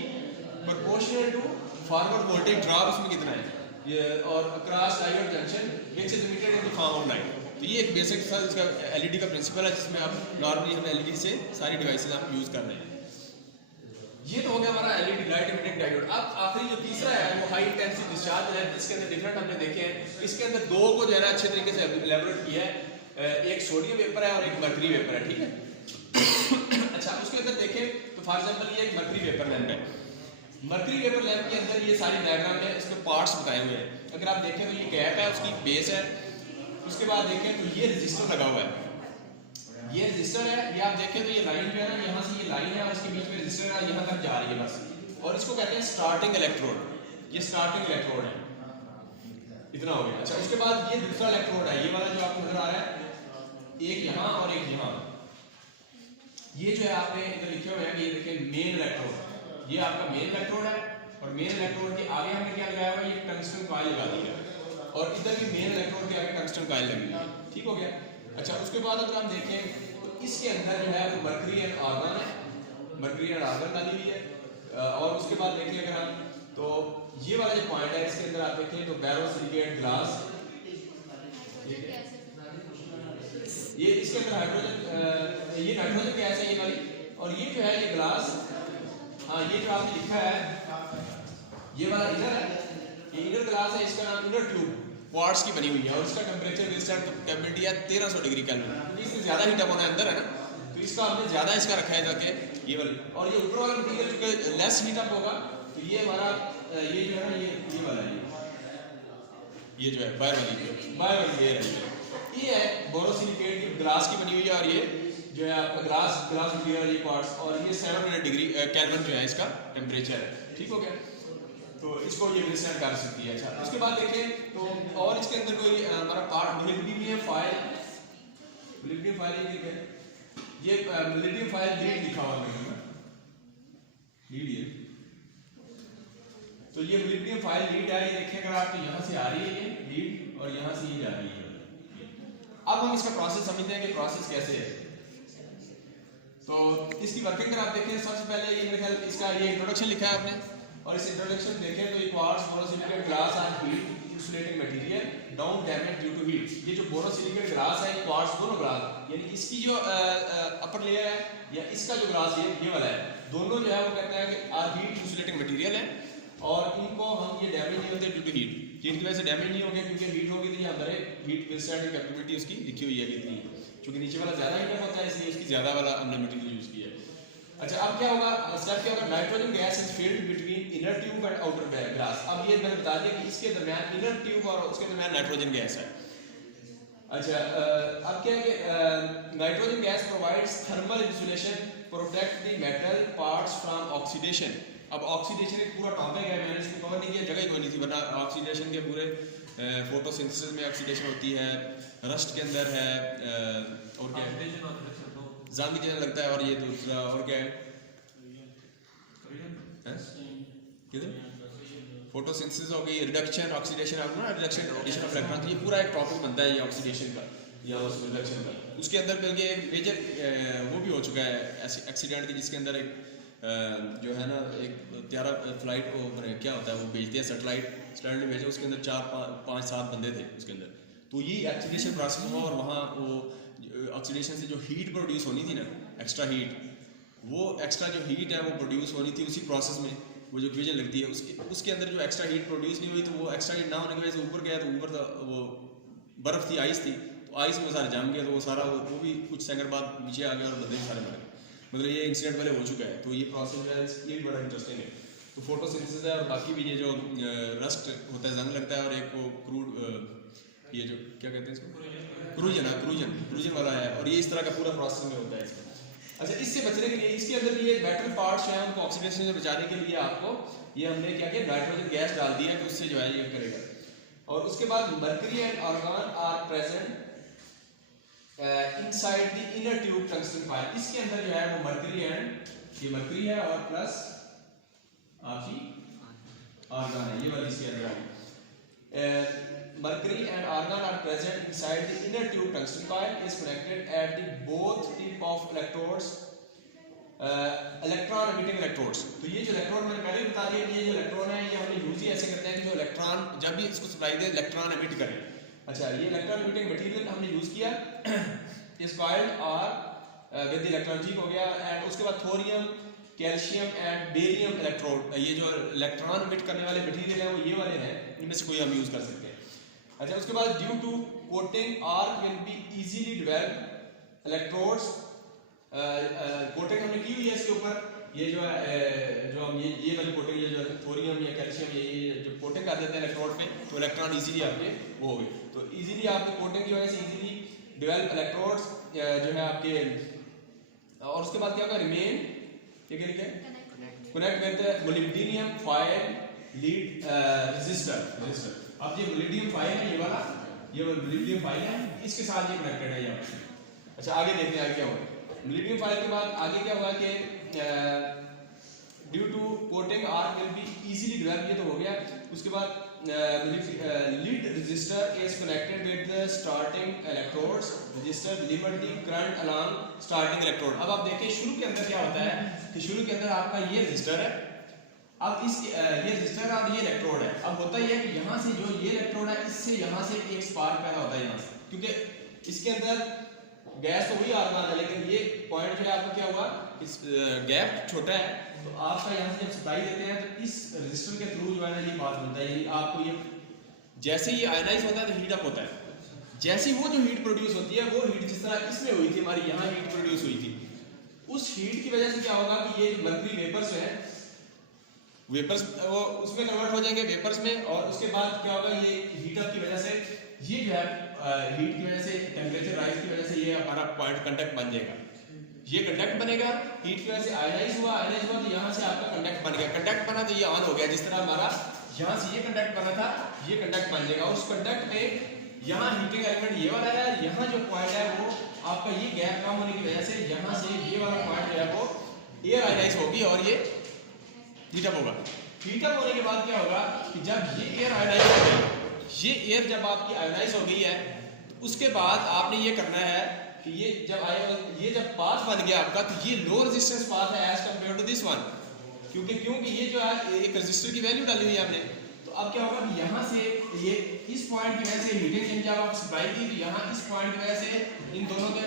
proportional to forward voltage drop इसमें कितना है ये, और across diode junction which is emitted in the form of light. तो ये एक बेसिक सा इसका LED का प्रिंसिपल है, जिसमें अब नॉर्मली हम LED से सारी डिवाइसेस हम यूज कर रहे हैं। ये तो हो गया हमारा LED लाइट इमिटिंग डायोड। अब आखिरी जो तीसरा है वो हाई इंटेंसिटी डिस्चार्ज है। इसके अंदर डिफरेंट हमने देखे हैं। इसके अंदर दो को जो है ना अच्छे तरीके से एलैबोरेट किया है। एक सोडियम वेपर है और एक मर्करी वेपर है, ठीक है। अच्छा, उसके अंदर देखें तो फॉर एग्जांपल ये एक मर्करी वेपर लैंप है। मर्करी वेपर लैंप के अंदर ये सारी डायग्राम में इसके पार्ट्स बताए हुए हैं। अगर आप देखें तो ये कैप है, उसकी बेस है। उसके बाद देखें तो ये रजिस्टर लगा हुआ है, ये रजिस्टर है। ये आप देखें तो ये लाइन जो है ना, यहाँ से ये लाइन है और इसके बीच में रजिस्टर है, यहाँ तक जा रही है बस। और इसको कहते हैं स्टार्टिंग इलेक्ट्रोड। ये स्टार्टिंग इलेक्ट्रोड है, इतना हो गया। अच्छा, उसके बाद ये दूसरा इलेक्ट्रोड है, ये वाला जो आपको नजर आ रहा है, एक यहाँ और एक यहाँ। ये जो है आपने इधर लिखे हुए हैं, ये देखिए मेन इलेक्ट्रोड, ये आपका मेन इलेक्ट्रोड है। और मेन इलेक्ट्रोड के आगे हमने क्या लगाया हुआ है, ये टंगस्टन कॉइल लगा दी है। और इधर भी मेन इलेक्ट्रोड के आगे टंगस्टन कॉइल लगी हुई है, ठीक हो गया। अच्छा, उसके बाद अगर हम देखें तो इसके अंदर जो है वो मर्करी एंड आर्गन है, मर्करी एंड आर्गन डाली हुई है। और उसके बाद देखें अगर हम तो ये वाला जो पॉइंट है, इसके अंदर आप देखें तो बोरोसिलिकेट ग्लास, ये इसके अंदर हाइड्रोजन, ये नाइट्रोजन गैस है ये वाली। और ये जो है ये ग्लास, हाँ ये जो आपने लिखा है ये वाला इनर है, ये इनर ग्लास है, इसका नाम इनर ट्यूब क्वार्ट्ज की बनी हुई है। और इसका टेम्परेचर विदस्टैंड कैपेबिलिटी है 1300 डिग्री केल्विन। इससे ज़्यादा हीट अप होना है अंदर है ना, तो इसका हमने ज़्यादा इसका रखा है ताकि ये वाली। और ये ऊपर वाला मटीरियल चूँकि लेस हीट अप होगा, तो ये हमारा ये जो है ना ये वाला है, ये जो है बायर वाली ये है बोरोसिलिकेट ग्लास की बनी हुई है। और ये जो है आपका ग्लास मटीरियल ये पार्ट्स, और ये 700 डिग्री केल्विन जो है इसका टेम्परेचर है, ठीक हो गया। तो इसको ये विदस्टैंड कर सकती है। अच्छा, उसके बाद देखें तो और इसके अंदर कोई हमारा पार्ट मोलिब्डियम है, फाइल मोलिब्डियम फाइल ये मोलिब्डियम फाइल लीड लिखा हुआ है, लीड ये, तो ये मोलिब्डियम फाइल लीड है। ये देखिए अगर आपको यहाँ से आ रही है ये लीड और यहाँ से ये जा रही है। अब हम इसका प्रोसेस समझते हैं कि प्रोसेस कैसे है। तो इसकी वर्किंग अगर आप देखें, सबसे पहले ये मेरे ख्याल इसका ये इंट्रोडक्शन लिखा है आपने, और इस इंट्रोडक्शन देखें तो ये quartz borosilicate glass are heat insulating material down damage due to heat. ये जो बोरोसिलिकेट ग्लास है, ये क्वार्ट्ज दोनों ग्लास, यानी इसकी जो अपर लेयर है या इसका जो ग्लास ये वाला है, दोनों जो है वो कहते हैं कि आर हीट इंसुलेटिंग मटेरियल है। और इनको हम ये डैमेज नहीं होते ड्यू टू हीट, हीट की वजह से डैमेज नहीं होंगे, क्योंकि हीट होगी तो ये अंदर हीट विदस्टैंडिंग कैपेबिलिटी उसकी लिखी हुई है कितनी। क्योंकि नीचे वाला ज़्यादा हीट अप होता है इसलिए उसकी ज़्यादा वाला हमने मटेरियल यूज़ किया है। अच्छा अब क्या होगा, स्टेप क्या होगा, nitrogen gas is filled between inner tube and outer glass. अब ये मैंने बता दिया कि इसके दरमियान इनर ट्यूब और उसके दरमियान नाइट्रोजन गैस है। अच्छा अब क्या है कि nitrogen gas provides thermal insulation, protect the metal parts from oxidation. अब ऑक्सीडेशन एक पूरा टॉपिक है, मैंने इसको कवर नहीं किया, जगह ही कोई नहीं थी, वरना ऑक्सीडेशन के पूरे फोटोसिंथेसिस में ऑक्सीडेशन होती है, रस्ट के अंदर है, और क्या है जामी देने लगता है, और ये दूसरा और क्या है किधर फोटोसिंथेसिस हो गई, रिडक्शन ऑक्सीडेशन ऑफ ना रिडक्शन ऑफ इलेक्ट्रॉन। तो ये पूरा एक टॉपिक बनता है ये ऑक्सीडेशन का या उस रिडक्शन का। उसके अंदर बल्कि एक मेजर वो भी हो चुका है एक्सीडेंट की, जिसके अंदर एक जो है ना एक त्यारा फ्लाइट क्या होता है वो भेजते हैं सैटेलाइट में भेजे, उसके अंदर 4-5-7 बंदे थे उसके अंदर। तो ये ऑक्सीडेशन प्रोसेस हुआ और वहाँ वो ऑक्सीडेशन से जो हीट प्रोड्यूस होनी थी ना, एक्स्ट्रा हीट, वो एक्स्ट्रा जो हीट है वो प्रोड्यूस होनी थी उसी प्रोसेस में, वो जो फ्यूजन लगती है उसके अंदर जो एक्स्ट्रा हीट प्रोड्यूस नहीं हुई, तो वो एक्स्ट्रा हीट ना होने की वजह से ऊपर गया, तो ऊपर वो बर्फ़ थी, आइस थी, तो आइस में सारे जम गया, तो वो सारा वो भी कुछ सेकंड बाद नीचे आ गया और बंदे सारे मर गए। मतलब ये इंसिडेंट पहले हो चुका है। तो ये प्रोसेस जो है ये भी बड़ा इंटरेस्टिंग है। तो फोटोसिंथेसिस है, और बाकी भी ये जो रस्ट होता है, जंग लगता है, और एक वो क्रूड ये जो क्या कहते हैं इसको क्रूजन वाला है, और ये इस तरह का पूरा प्रोसेस में होता है इसका। अच्छा इससे बचने के लिए इसके अंदर ये मेटल पार्ट्स हैं उनको ऑक्सीडेशन से बचाने के लिए आपको ये हमने क्या किया, नाइट्रोजन गैस डाल दिया कि उससे जो है ये करेगा। और उसके बाद mercury and argon are present inside the inner tube tungsten coil. इसके अंदर जो है वो मर्करी एंड ये मर्करी है और प्लस आपकी आर्गन है, ये वाली इसके अंदर है। Mercury and argon are present inside the inner tube. Tungsten coil is connected at the both tip of electrodes, electron emitting electrodes. तो ये जो इलेक्ट्रोड मैंने पहले बता दिया, ये जो इलेक्ट्रॉन है ये हमने यूज ही ऐसे करते हैं कि जो इलेक्ट्रॉन जब भी इसको सप्लाई दे इलेक्ट्रॉन एमिट करे। अच्छा ये इलेक्ट्रॉन एमिटिंग मटेरियल हमने यूज किया इस कॉइल और विद इलेक्ट्रॉन, ठीक हो गया। एंड उसके बाद thorium, calcium and barium electrode, ये जो इलेक्ट्रॉन एमिट करने वाले मटेरियल है वो ये वाले हैं, इनमें से कोई हम यूज कर सकते हैं। अच्छा उसके बाद due to coating arc will be easily develop electrodes, coating हमने की हुई है इसके ऊपर, ये जो है जो हम ये वाली कोटिंग, ये जो थोरियम या कैल्शियम ये जो कोटिंग कर देते हैं इलेक्ट्रोड पे, तो इलेक्ट्रॉन इजीली आपके वो हो गए, तो इजीली आपके कोटिंग की वजह से इजीली डेवलप इलेक्ट्रोड्स जो है आपके। और उसके बाद क्या होगा, remain connect with molybdenum foil lead resistor. अब ये मोलिब्डेनियम फाइल है, ये वाला ये मोलिब्डेनियम फाइल है, इसके साथ ये कनेक्टेड है यहाँ। अच्छा आगे देखते हैं आगे क्या होगा। मोलिब्डेनियम फाइल के बाद आगे क्या होगा कि due to coating arc will be easily develop, ये तो हो गया। उसके बाद lead resistor is connected with the starting electrodes, resistor deliver the current along starting electrode. अब आप देखिए शुरू के अंदर क्या होता है कि शुरू के अंदर आपका ये रेजिस्टर है, अब इस ये रेजिस्टर और ये इलेक्ट्रोड है। अब होता यह है कि यहाँ से जो ये इलेक्ट्रोड है इससे यहाँ से एक स्पार्क पैदा होता है यहाँ से, क्योंकि इसके अंदर गैस तो वही आर्गन है, लेकिन ये पॉइंट जो है आपका क्या हुआ, इस गैप छोटा है, तो आपका यहाँ से जब सप्लाई देते हैं तो इस रेजिस्टर के थ्रू जो है ना ये बात बनता है, आपको ये जैसे ये आयनाइज होता है तो हीट अप होता है। जैसे वो जो हीट प्रोड्यूस होती है वो हीट जिस तरह इसमें हुई थी, हमारी यहाँ हीट प्रोड्यूस हुई थी, उस हीट की वजह से क्या होगा कि ये मर्करी वेपर्स जो है वेपर्स वो उसमें कन्वर्ट हो जाएंगे वेपर्स में, और उसके बाद क्या होगा ये हीट अप की वजह से ये जो है हीट की वजह से टेम्परेचर राइज की वजह से ये हमारा पॉइंट कंडक्ट बन जाएगा। ये कंडक्ट बनेगा, हीट की वजह से आयनाइज हुआ तो यहाँ से आपका कंडक्ट बन गया, कंडक्ट बना तो ये ऑन हो गया। जिस तरह हमारा यहाँ से ये कंडक्ट बना था ये कंडक्ट बन जाएगा। उस कंडक्ट में यहाँ हीटिंग एलिमेंट ये वाला है, यहाँ जो पॉइंट है वो आपका ये गैप कम होने की वजह से यहाँ से ये वाला पॉइंट जो है वो एयर आयनाइज होगी और ये हीटअप होगा। हीटअप होने के बाद क्या होगा कि जब ये एयर आयनाइज हो गई, ये एयर जब आपकी आयनाइज हो गई है तो उसके बाद आपने ये करना है कि ये जब पाथ बन गया आपका, तो ये लो रेजिस्टेंस पाथ है as compare to this one, क्योंकि ये जो है एक रेजिस्टर की वैल्यू डाली हुई है आपने। तो अब क्या होगा कि यहाँ से ये इस पॉइंट की वजह से हीटिंग इंजन जब आप सप्लाई की तो यहाँ इस पॉइंट की वजह से इन दोनों के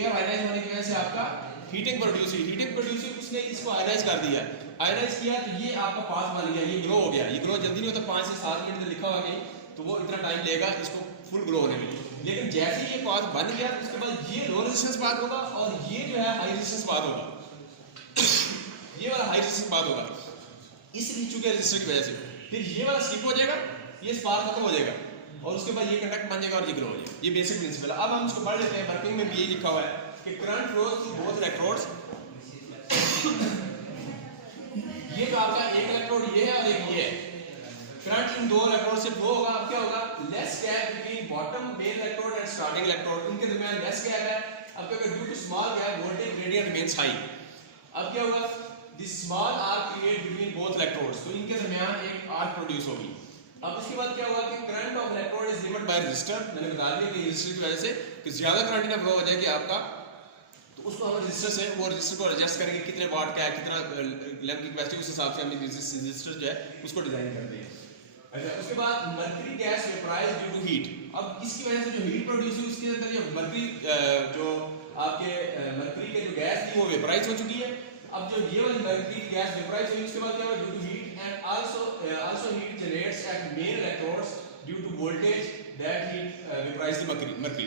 एयर आयनाइज होने की वजह से आपका हीटिंग प्रोड्यूस हुई, उसने इसको आयनाइज कर दिया। आयनाइज किया तो ये आपका पाथ बन गया, ये ग्लो हो गया। ये ग्लो जल्दी नहीं होता, 5 से 7 मिनट में लिखा हुआ कहीं तो वो इतना टाइम लेगा इसको फुल ग्लो होने में। लेकिन जैसे ही ये पाथ बन गया उसके बाद ये लो रेजिस्टेंस पाथ होगा और ये जो है हाई रेजिस्टेंस पाथ होगा। ये वाला हाई रेजिस्टेंस पाथ होगा इसलिए चूंकि रेजिस्टर की वजह से, फिर ये वाला स्किप हो जाएगा, ये स्पार्क खत्म हो जाएगा और उसके बाद ये कंडक्ट बन जाएगा और ये ग्लो हो जाएगा। ये बेसिक प्रिंसिपल है। अब हम इसको पढ़ लेते हैं। वर्किंग में भी यही लिखा हुआ है कि current flows through both electrodes. ये जो आपका एक इलेक्ट्रोड ये है और एक ये है, करंट इन दो इलेक्ट्रोड से फ्लो होगा। अब क्या होगा, less gap between bottom main electrode and starting electrode, इनके दरमियान लेस गैप है। अब क्या होगा, due to small gap voltage gradient remains high. अब क्या होगा, this small arc create between both electrodes, तो इनके दरमियान एक आर्क प्रोड्यूस होगी। अब इसके बाद क्या होगा कि current of electrode is limited by resistor. मैंने बता दिया कि रेजिस्टर की वजह से कि ज्यादा करंट ना फ्लो हो जाए कि आपका, तो उसको हम रेजिस्टर से वो रेजिस्टर को एडजस्ट करेंगे कितने वाट का है, कितना लैंप की कैपेसिटी, उस हिसाब से हम रेजिस्टर जो है उसको डिजाइन करते हैं। अच्छा, उसके बाद mercury gas vaporize due to heat. अब इसकी वजह से जो हीट प्रोड्यूस हुई उसके अंदर जो मर्करी जो आपके मर्करी के जो गैस थी वो वेपराइज हो चुकी है। अब जो ये वाली मर्करी गैस वेपराइज हुई उसके बाद क्या हुआ, due to heat and also heat generates at main electrodes due to voltage that heat vaporize the mercury.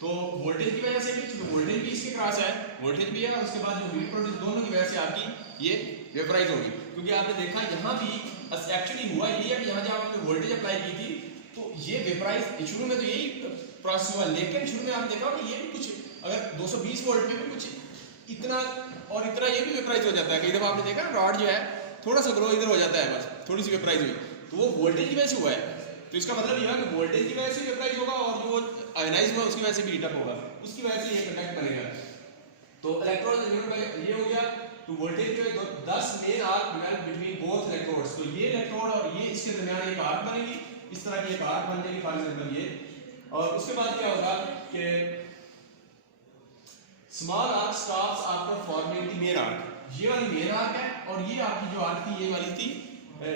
तो वोल्टेज की वजह से भी, क्योंकि वोल्टेज भी इसके क्रॉस है, वोल्टेज भी है और उसके बाद जो हीट प्रोड्यूस, दोनों की वजह से आपकी ये वेपराइज होगी। क्योंकि आपने देखा यहाँ भी एक्चुअली हुआ ये है कि यहाँ जब आपने वोल्टेज अप्लाई की थी तो ये वेपराइज, शुरू में तो यही प्रोसेस हुआ, लेकिन शुरू में आपने देखा कि ये भी कुछ, अगर 220 वोल्ट में भी कुछ इतना और इतना ये भी वेपराइज हो जाता है। कई दफा आपने देखा रॉड जो है थोड़ा सा ग्रो इधर हो जाता है, बस थोड़ी सी वेपराइज हुई, तो वो वोल्टेज की वजह से हुआ है। तो इसका मतलब यह है कि वोल्टेज की वजह से वेपराइज होगा और जो आयनाइज हुआ उसकी वजह से भी हीट अप होगा, उसकी वजह से ये कंडक्ट बनेगा। तो इलेक्ट्रोड ये हो गया तो वोल्टेज जो है 10 main arc develop between both electrodes. तो ये इलेक्ट्रोड और ये इसके दरमियान एक आर्क बनेगी, इस तरह की एक आर्क बन जाएगी फॉर एग्जांपल ये। और उसके बाद क्या होगा कि small arc stops after forming the main arc. ये वाली मेन आर्क है और ये आपकी जो आर्क थी ये वाली थी,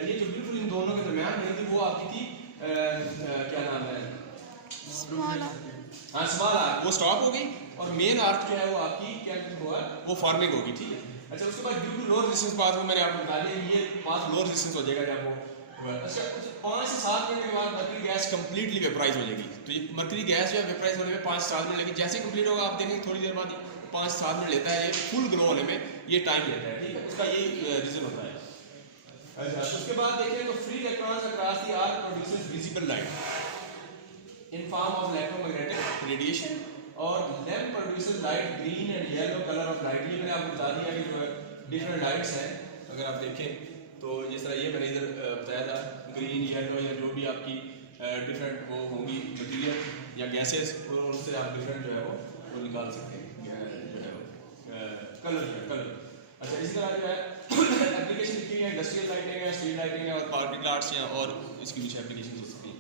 ये जो बिल्कुल इन दोनों के दरमियान बनी थी वो आपकी थी क्या नाम है, स्मॉल आर्क। हाँ, स्मॉल आर्क वो स्टॉप हो गई और मेन आर्क जो है वो आपकी क्या हुआ, वो फॉर्मिंग होगी। ठीक है। अच्छा, उसके बाद due to low resistance path वो मैंने आपको बता दिया, ये पाथ लो रेजिस्टेंस हो जाएगा जब वो। अच्छा, 5 से 7 मिनट के बाद मर्करी गैस कंप्लीटली वेपराइज हो जाएगी। तो ये मर्करी गैस जो है वेपराइज होने में 5 से 7 मिनट लगेगी। जैसे कंप्लीट होगा आप देखेंगे थोड़ी देर बाद 5 से 7 मिनट लेता है, ये फुल ग्लो होने में ये टाइम लेता है। ठीक है, उसका यही रीजन होता है। अच्छा, उसके बाद देखें तो free electrons across the arc produces visible light in form of electromagnetic radiation और lamp produces light green and yellow colour of light. ये मैंने आपको बता दिया कि जो डिफरेंट लाइट्स हैं, अगर आप देखें तो जिस तरह ये मैंने इधर बताया था, ग्रीन येलो या जो भी आपकी डिफरेंट वो होंगी मटीरियल या गैसेस, और उससे आप डिफरेंट जो है वो निकाल सकते हैं जो है वो कलर। अच्छा, इसी तरह जो है एप्लीकेशन लिखी हुई है, इंडस्ट्रियल लाइटिंग है, स्ट्रीट लाइटिंग है और पार्किंग लॉट्स हैं और इसकी कुछ एप्लीकेशन हो सकती है।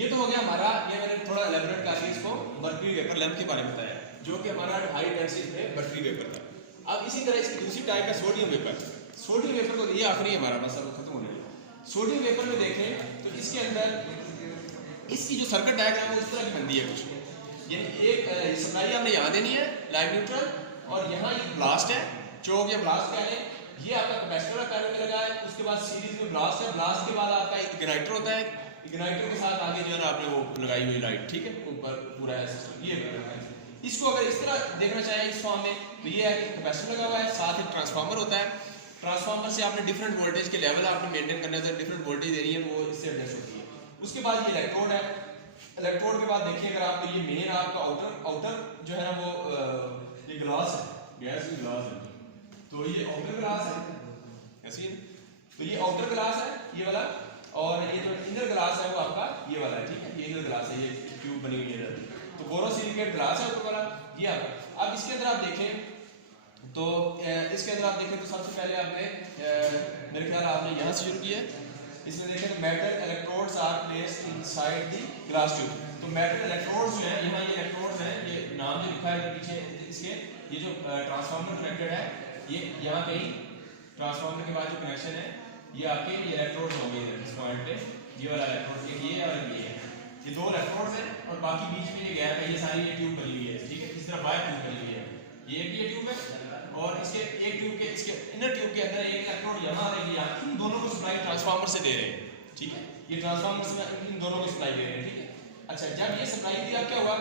ये तो हो गया हमारा, ये मैंने थोड़ा एलेबोरेट करके इसको मर्करी वेपर लैंप के बारे में बताया, जो कि हमारा हाई टेंसिटी में मर्करी वेपर था। अब इसी तरह इसकी दूसरी टाइप है सोडियम वेपर। सोडियम वेपर को ये आखिरी हमारा मसला खत्म होने लगा। सोडियम वेपर में देखें तो इसके अंदर इसकी जो सर्किट डायग्राम है उस तरह की बनती है कुछ, यानी एक सप्लाई हमने यहाँ देनी है लाइव न्यूट्रल, और यहाँ ये ब्लास्ट है, चोक या ब्लास्ट कह लें, ये आपका कैपेसिटर पैनल में लगा है। उसके बाद सीरीज में ब्लास्ट है, ब्लास्ट के बाद आपका इग्नाइटर होता है, इग्नाइटर के साथ आगे जो है ना आपने वो लगाई हुई लाइट, ठीक है, ऊपर पूरा है सिस्टम। ये इसको अगर इस तरह देखना चाहें इस फॉर्म में तो ये है कि कैपेसिटर लगा हुआ है, साथ ही ट्रांसफार्मर होता है। ट्रांसफार्मर से आपने डिफरेंट वोल्टेज के लेवल आपने मेंटेन करने होते हैं, डिफरेंट वोल्टेज देनी है वो इससे एडजस्ट होती है। उसके बाद ये इलेक्ट्रोड है, इलेक्ट्रोड के बाद देखिए अगर आपको ये मेन आपका आउटर जो है ना वो ये ग्लास है, गैस की ग्लास है, तो ये आउटर ग्लास है ऐसी, तो ये आउटर ग्लास है ये वाला, और ये जो इनर ग्लास है वो आपका ये वाला है। ठीक है, ये इनर ग्लास है, ये ट्यूब बनी हुई है, तो बोरोसिलिकेट ग्लास है ऊपर वाला ये आपका। अब इसके अंदर आप देखें तो इसके अंदर आप देखें तो सबसे पहले आपने मेरे ख्याल आपने यहाँ से शुरू किया है। इसमें देखें तो metal electrodes are placed inside the glass tube. तो मेटल इलेक्ट्रोड्स जो है, यहाँ ये इलेक्ट्रोड्स हैं, ये नाम जो लिखा है पीछे इसके, ये जो ट्रांसफार्मर कनेक्टेड है, ये यहाँ कहीं ट्रांसफार्मर के बाद जो कनेक्शन है ये आपके ये इलेक्ट्रोड्स होंगे इस पॉइंट पे, ये वाला इलेक्ट्रोड, एक ये और ये है, ये दो इलेक्ट्रोड्स हैं और बाकी बीच में ये गैप है, ये सारी ये ट्यूब बनी हुई है। ठीक है, इस तरह वायर ट्यूब बनी हुई है, ये एक ये ट्यूब है और इसके एक ट्यूब के इसके इनर ट्यूब के अंदर एक इलेक्ट्रोड यहाँ और एक यहाँ, इन दोनों को सप्लाई ट्रांसफार्मर से दे रहे हैं। ठीक है, ये ट्रांसफार्मर में इन दोनों को सप्लाई दे रहे हैं, ठीक है। अच्छा, जब ये सप्लाई दिया क्या हुआ,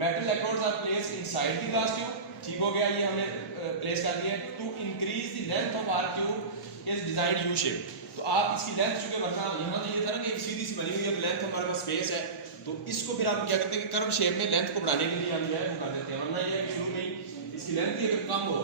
metal electrodes are placed inside the glass tube, ठीक हो गया, ये हमने प्लेस कर दिया। To increase the length of our tube is design U shape, तो आप इसकी लेंथ चूंकि वरना यहाँ तो ये था ना कि सीधी सी बनी हुई है, लेंथ हमारे पास स्पेस है, तो इसको फिर हम क्या करते हैं कि कर्व शेप में लेंथ को बढ़ाने के लिए हम जो है वो कर देते हैं, वरना ये शुरू में ही इसकी लेंथ ही अगर कम हो,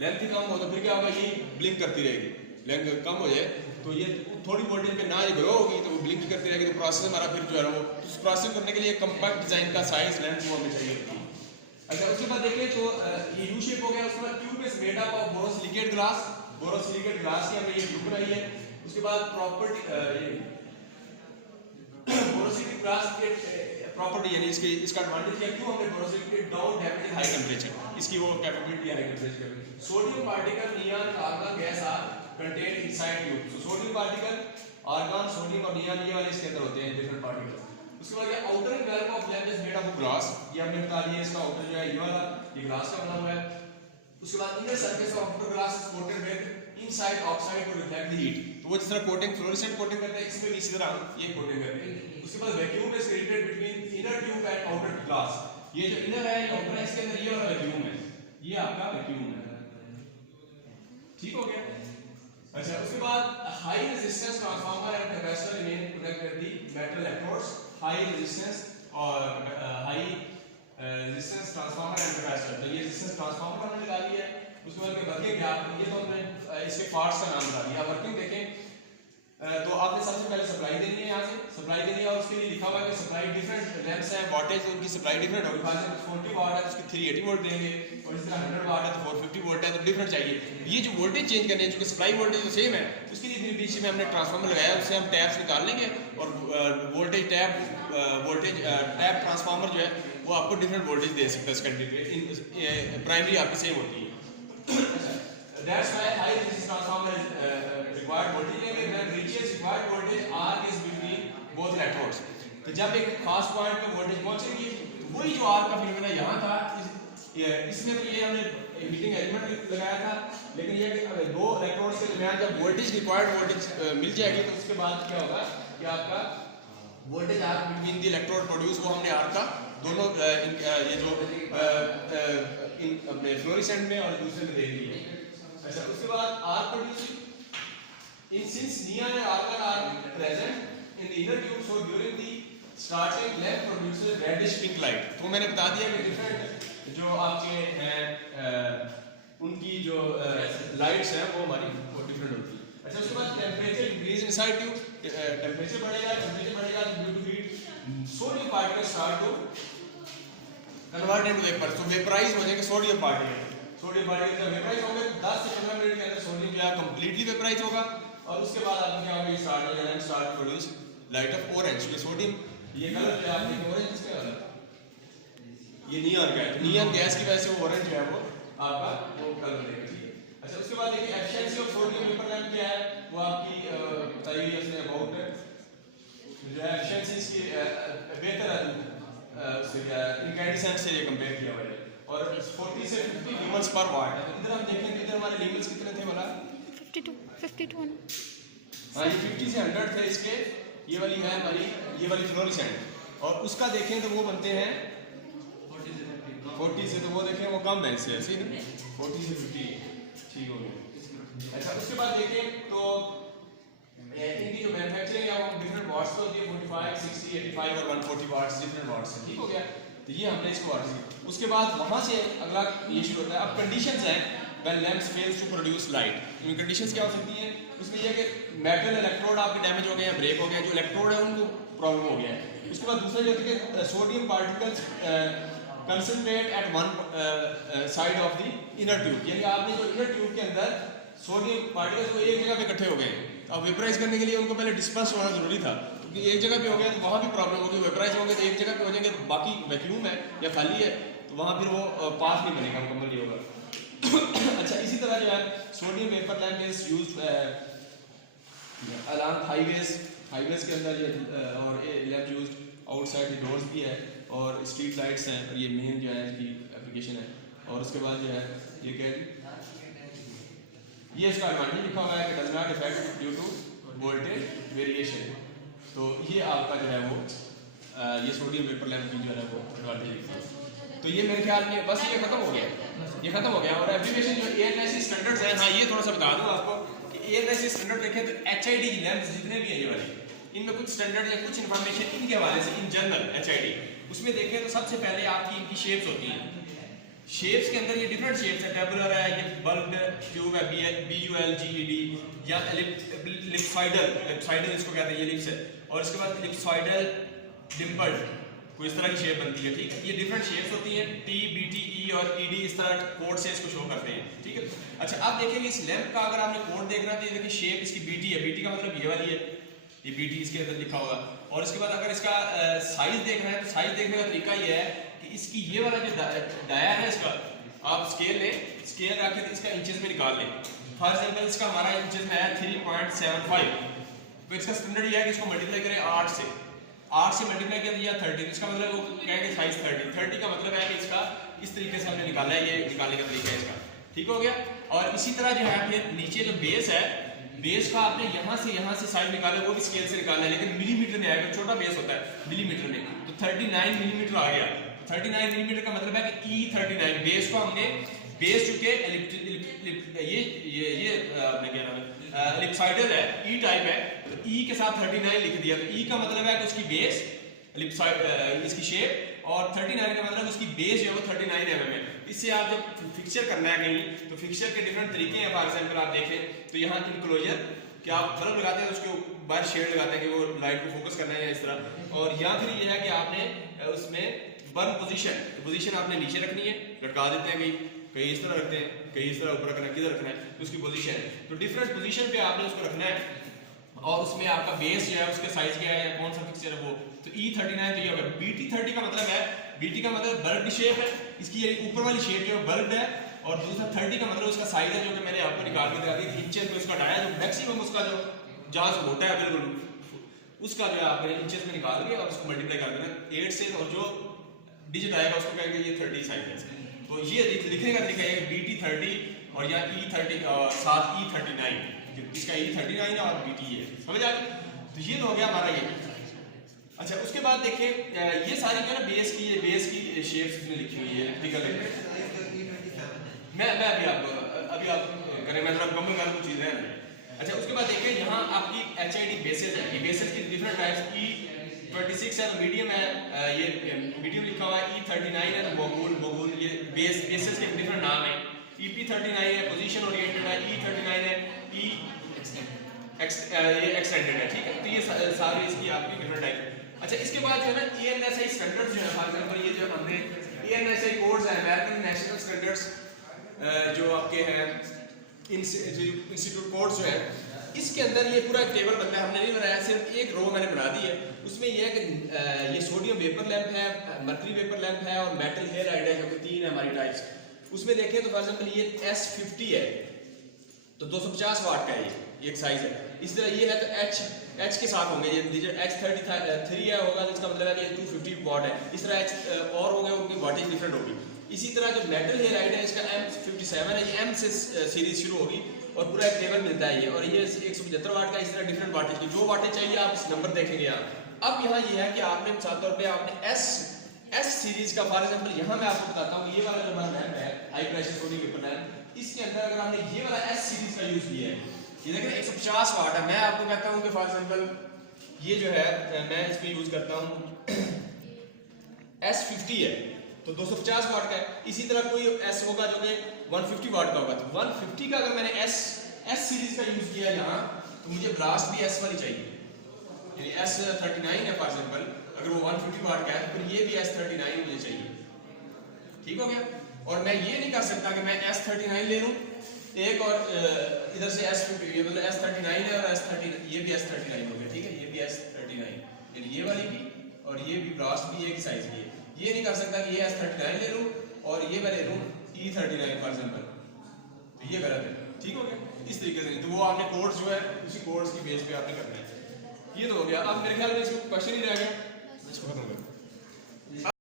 लेंथ ही कम हो तो फिर क्या होगा, ये ब्लिंक करती रहेगी। लेंथ कम हो जाए तो ये थोड़ी वोल्टेज पे ना ये ग्रो होगी तो वो ब्लिंक करती रहेगी, तो प्रोसेस हमारा फिर जो है वो उस प्रोसेस करने के लिए कम्पैक्ट डिजाइन का साइज लेंथ वो हमें चाहिए होती है। अच्छा, उसके बाद देखिए तो ये यू शेप हो गया, उसके बाद tube is made up of borosilicate glass, borosilicate glass की हमने ये ट्यूब बनाई है। उसके बाद प्रॉपर्टी बोरोसिलिकेट ग्लास के प्रॉपर्टी यानी इसके इसका एडवांटेज क्या, क्यों हमने borosilicate down damage high temperature, इसकी वो capability high temperature. Sodium particle neon argon gas are contain inside tube, so sodium particle argon sodium और नियॉन ये वाले इसके अंदर होते हैं, डिफरेंट पार्टिकल्स। उसके बाद ये outer well of lamp is made of glass, ये हमने बता दिया, इसका आउटर जो है ये वाला ये ग्लास का बना हुआ है। उसके बाद inner surface of outer glass is coated with inside oxide to reflect the heat, तो वो जिस तरह कोटिंग फ्लोरोसेंट कोटिंग करते हैं इसमें भी इसी तरह ये कोटिंग करते हैं। उसके बाद vacuum is created between inner tube and outer glass, ये जो इनर है ये आउटर है, इसके अंदर ये वाला वैक्यूम है, ये आपका वैक्यूम है, ठीक हो गया। अच्छा, उसके बाद high resistance transformer and capacitor remain connected the metal electrodes, high resistance और high resistance transformer and capacitor, तो ये रेजिस्टेंस ट्रांसफार्मर हमने लगा लिया है। उसके बाद वर्किंग क्या, ये तो हमने इसके पार्ट्स का नाम बता दिया। वर्किंग देखें तो आपने सबसे पहले सप्लाई देनी है, यहाँ से सप्लाई देनी है और उसके लिए लिखा हुआ है कि सप्लाई डिफरेंट लैंप्स हैं, वोल्टेज उनकी सप्लाई डिफरेंट होगी, फॉर एग्जांपल 40 वाट है तो उसकी 380 वोल्ट देंगे, और इस तरह 100 वाट है तो 450 वोल्ट है, तो डिफरेंट चाहिए। ये जो वोल्टेज चेंज करने हैं, चूंकि सप्लाई वोल्टेज तो सेम है, उसके लिए फिर बीच में हमने ट्रांसफार्मर लगाया, उससे हम टैप्स निकाल लेंगे और वोल्टेज टैप ट्रांसफार्मर जो है वो आपको डिफरेंट वोल्टेज दे सकता है, सेकेंडरी प्राइमरी आपकी सेम होती है। That's why high resistance transformer is required voltage level when reaches required voltage R is between both electrodes, तो जब एक खास पॉइंट पे वोल्टेज पहुंचेगी तो वही जो R का फिनोमेना यहाँ था, इसमें तो ये हमने हीटिंग एलिमेंट लगाया था, लेकिन ये कि दो इलेक्ट्रोड्स के दरमियान जब वोल्टेज रिक्वायर्ड वोल्टेज मिल जाएगी तो उसके बाद क्या होगा कि आपका voltage R between the electrode produce वो हमने R का दोनों ये जो अपने फ्लोरेसेंट में और दूसरे में दे दी है। अच्छा, उसके बाद R producing in since neon and argon are present in the inner tube, so during the starting lamp produces reddish pink light, तो मैंने बता दिया कि डिफरेंट जो आपके हैं उनकी जो लाइट्स हैं वो हमारी वो डिफरेंट होती है। अच्छा, उसके बाद temperature increase inside tube, temperature बढ़ेगा due to heat sodium particles start to convert into vapour, तो वेपराइज हो जाएंगे सोडियम पार्टिकल, सोडियम पार्टिकल जब वेपराइज होंगे 10 से 15 मिनट के अंदर सोडियम जो है कंप्लीटली वेपराइज होगा, और उसके बाद आपको क्या होगा, स्टार्ट हो जाएगा start to produce light of orange, ये सोडियम ये कलर जो है आपके ऑरेंज इसका कलर ये नियॉन गैस, नियॉन गैस की वजह से वो ऑरेंज जो है वो आपका वो कलर देगा, ठीक है। अच्छा, उसके बाद देखिए efficiency of sodium vapour lamp क्या है, वो आपकी बताई हुई है इसमें अबाउट जो है एफिशिएंसी इसकी बेहतर है, उससे क्या इनकैंडिसेंट से ये कंपेयर किया हुआ है, और 40 से 50 ल्यूमेंस पर वाट है। इधर हम देखें इधर हमारे ल्यूमेंस कितने थे वाला 52 हाँ, ये 50 से 100 थे इसके, ये वाली है हमारी ये वाली फ्लोरेसेंट, और उसका देखें तो वो बनते हैं 40 से, तो वो देखें वो कम है इससे, ऐसे ही 40 से 50 ठीक हो गया। अच्छा, उसके बाद देखें तो इनकी जो मैन्युफैक्चरिंग है वो डिफरेंट वाट्स पे होती है, 45 60 85 और 140 वाट्स डिफरेंट वाट्स है, ठीक हो गया। तो ये हमने इसको वाट्स, उसके बाद वहां से अगला ये शुरू होता है। अब कंडीशंस हैं when lamps fails to produce light, इनकी कंडीशंस क्या हो सकती हैं, उसमें यह है कि मेटल इलेक्ट्रोड आपके डैमेज हो गए हैं, ब्रेक हो गया, जो इलेक्ट्रोड है उनको प्रॉब्लम हो गया है। उसके बाद दूसरा जो है कि sodium particles concentrate at one side of the inner tube, यानी आपने जो इनर ट्यूब के अंदर सोडियम पार्टिकल्स वो एक जगह पे इकट्ठे हो गए हैं, अब वेपराइज करने के लिए उनको पहले डिस्पर्स होना जरूरी था, क्योंकि एक जगह पे हो गया तो वहाँ भी प्रॉब्लम होगी, वेपराइज होंगे तो एक जगह पे हो जाएंगे, बाकी वैक्यूम है या खाली है तो वहाँ फिर वो पास नहीं बनेगा, मुकम्मल नहीं होगा। अच्छा, इसी तरह जो है sodium vapour lamp is used along highways के अंदर ये और lamp used outside the doors भी है, और स्ट्रीट लाइट्स हैं, और ये मेन जो है इसकी एप्लीकेशन है। और उसके बाद जो है ये क्या है, ये इसका एडवांटेज लिखा हुआ है कि does not effect due to voltage variation. तो ये आपका जो है वो ये सोडियम वेपर लैंप की जो है वो एडवांटेज। तो ये मेरे ख्याल में बस ये खत्म हो गया, ये खत्म हो गया। और एप्लीकेशन जो ANSI स्टैंडर्ड्स हैं, हाँ ये थोड़ा सा बता दूं आपको कि ANSI स्टैंडर्ड देखें तो HID लैंप्स जितने भी हैं ये वाले, इनमें कुछ स्टैंडर्ड या कुछ इन्फॉर्मेशन इनके हवाले से इन जनरल HID उसमें देखें तो सबसे पहले आपकी इनकी शेप्स होती हैं। शेप्स के अंदर ये डिफरेंट शेप्स है, टेबुलर है, ये बल्ब ट्यूब है, BULGED या एलिप्सॉइडल इसको कहते हैं, ये एलिप्स है। और इसके बाद एलिप्सॉइडल डिम्पल्ड कोई इस तरह की शेप बनती है, ठीक है। ये डिफरेंट शेप्स होती हैं, T, BT, E और ED इस तरह कोड से इसको शो करते हैं, ठीक है। अच्छा आप देखेंगे इस लैंप का अगर आपने कोड देखना है तो ये देखिए शेप इसकी BT है, BT का मतलब ये वाली है, ये BT इसके अंदर लिखा होगा। और इसके बाद अगर इसका साइज देखना है तो साइज देखने का तरीका ये है कि इसकी ये वाला जो डाया है इसका आप स्केल लें, स्केल रख के इसका इंचेस में निकाल लें। फॉर एग्जांपल इसका हमारा इंचेस में है 3.75, तो इसका स्टैंडर्ड ये है कि इसको मल्टीप्लाई करें 8 से, 8 से मल्टीप्लाई किया दिया 30, इसका मतलब वो कहेंगे साइज 30 का मतलब है कि इसका इस तरीके से हमने निकाला है, ये निकालने का तरीका है इसका, ठीक हो गया। और इसी तरह जो है फिर नीचे जो बेस है, बेस का आपने यहाँ से साइज निकाला, वो भी स्केल से निकालना है लेकिन मिलीमीटर में आएगा, छोटा बेस होता है मिलीमीटर में, तो 39 मिलीमीटर आ गया। 39 मिलीमीटर का मतलब है कि E39 बेस को हमने बेस चुके ये आपने क्या नाम है एलिप्सॉइडल है, E टाइप है, तो E के साथ 39 लिख दिया। तो E का मतलब है कि उसकी बेस एलिप्सॉइड इसकी शेप, और 39 का मतलब उसकी बेस जो है वो 39 mm है। इससे आप जब फिक्सचर करना है कहीं तो फिक्सचर के डिफरेंट तरीके हैं। फॉर एग्जांपल आप देखें तो यहाँ इनक्लोजर कि आप बल्ब लगाते हैं तो उसके बाहर शेड लगाते हैं कि वो लाइट को फोकस करना है इस तरह। और यहाँ फिर ये है कि आपने उसमें बल्ब पोजीशन आपने नीचे रखनी है, लटका देते हैं कहीं इस तरह रखते हैं, कहीं इस तरह ऊपर रखना है, किधर रखना है तो उसकी पोजीशन है। तो डिफरेंट पोजीशन पे आपने उसको रखना है, और उसमें आपका बेस जो है उसके साइज क्या है, कौन सा फिक्सचर है वो। तो E39 तो ये होगा। BT30 का मतलब है, BT का मतलब बल्ब शेप है, इसकी ये ऊपर वाली शेप जो है बल्ब है, और दूसरा 30 का मतलब उसका साइज है जो कि मैंने आपको निकाल के दिखा दिया इंचेस में उसका डाया, जो मैक्सिमम उसका जो जहाँ से मोटा है बिल्कुल उसका जो है आपने इंचेस में निकाल के और उसको मल्टीप्लाई कर देना 8 से, और जो डिजिट आएगा उसको कहेंगे ये 30 साइज है। तो ये लिखने का तरीका है BT30 और यहाँ E30 साथ E39, इसका E39 और BT है, समझ आ गई। तो ये तो हो गया हमारा ये। अच्छा उसके बाद देखिए ये सारी जो है ना बेस की शेप्स इसमें लिखी हुई है इलेक्ट्रिकल है। मैं अभी आप करें, मैं थोड़ा कम कर कुछ चीजें हैं। अच्छा उसके बाद देखिए यहाँ आपकी HID बेसेस है, ये बेसेस की डिफरेंट टाइप्स E26 है, मीडियम है, ये मीडियम लिखा हुआ है, E39 है, मोगुल ये बेसेस के डिफरेंट नाम है। EP39 है, पोजीशन ओरिएंटेड है, E39 है, ये एक्सटेंडेड है, ठीक है। तो ये सारी इसकी आपकी डिफरेंट टाइप। अच्छा इसके बाद जो है ना ANSI स्टैंडर्ड्स जो है, फॉर एग्जांपल ये जो हमने ANSI कोड्स है, अमेरिकन नेशनल स्टैंडर्ड्स जो आपके हैं इंस्टीट्यूट कोड्स जो है, इसके अंदर ये पूरा एक टेबल बनता है, हमने नहीं बनाया, सिर्फ एक रो मैंने बना दी है। उसमें ये है कि ये सोडियम वेपर लैंप है, मर्करी वेपर लैंप है और मेटल हेलाइड है, जो कि 3 है हमारी टाइप्स। उसमें देखें तो फॉर एग्जांपल ये S50 है तो 250 वाट का है, ये एक साइज है। इस तरह ये है तो H के साथ होंगे, ये H33 है होगा तो इसका मतलब है कि 250 वाट है। इस तरह H और होंगे, उनकी वाटेज डिफरेंट होगी। इसी तरह जो मेटल हेलाइड है इसका M57 है, ये M से सीरीज शुरू होगी और पूरा एक टेबल मिलता है ये, और ये 175 वाट का। इस तरह डिफरेंट वाटेज की जो वाटेज चाहिए आप इस नंबर देखेंगे यहाँ। अब यहाँ ये है कि आपने मिसाल तौर पे आपने S सीरीज का फॉर एग्जांपल यहाँ मैं आपको बताता हूँ, ये वाला जो हमारा लैंप है high pressure sodium vapour lamp, इसके अंदर अगर हमने ये वाला S सीरीज का यूज किया है, ये देखें 150 वाट है। मैं आपको कहता हूँ कि फॉर एग्जांपल ये जो है मैं इस पे यूज करता हूँ S50 है तो 250 वाट का है। इसी तरह कोई S होगा जो कि 150 वाट का होगा, तो 150 का अगर मैंने S सीरीज का यूज किया यहाँ तो मुझे ब्लास्ट भी S वाली चाहिए, यानी S39 है फॉर एग्जांपल, अगर वो 150 वाट का है तो ये भी S39 मुझे चाहिए, ठीक हो गया। और मैं ये नहीं कर सकता कि मैं S39 ले लूँ एक और इधर से S50, ये मतलब S39 है और S39 ये भी S39 हो गया, ठीक है, ये भी S39, यानी ये वाली भी और ये भी ब्लास्ट भी एक साइज की है। ये नहीं कर सकता कि ये S39 ले लूँ और ये मैं ले लूँ E39 फॉर एग्जांपल, तो ये गलत है, ठीक हो गया। इस तरीके से तो वो आपने कोड्स जो है उसी कोड्स की बेस पे आपने करना है। ये तो हो गया। अब मेरे ख्याल में इसमें क्वेश्चन ही रह गया, इसको खत्म करो।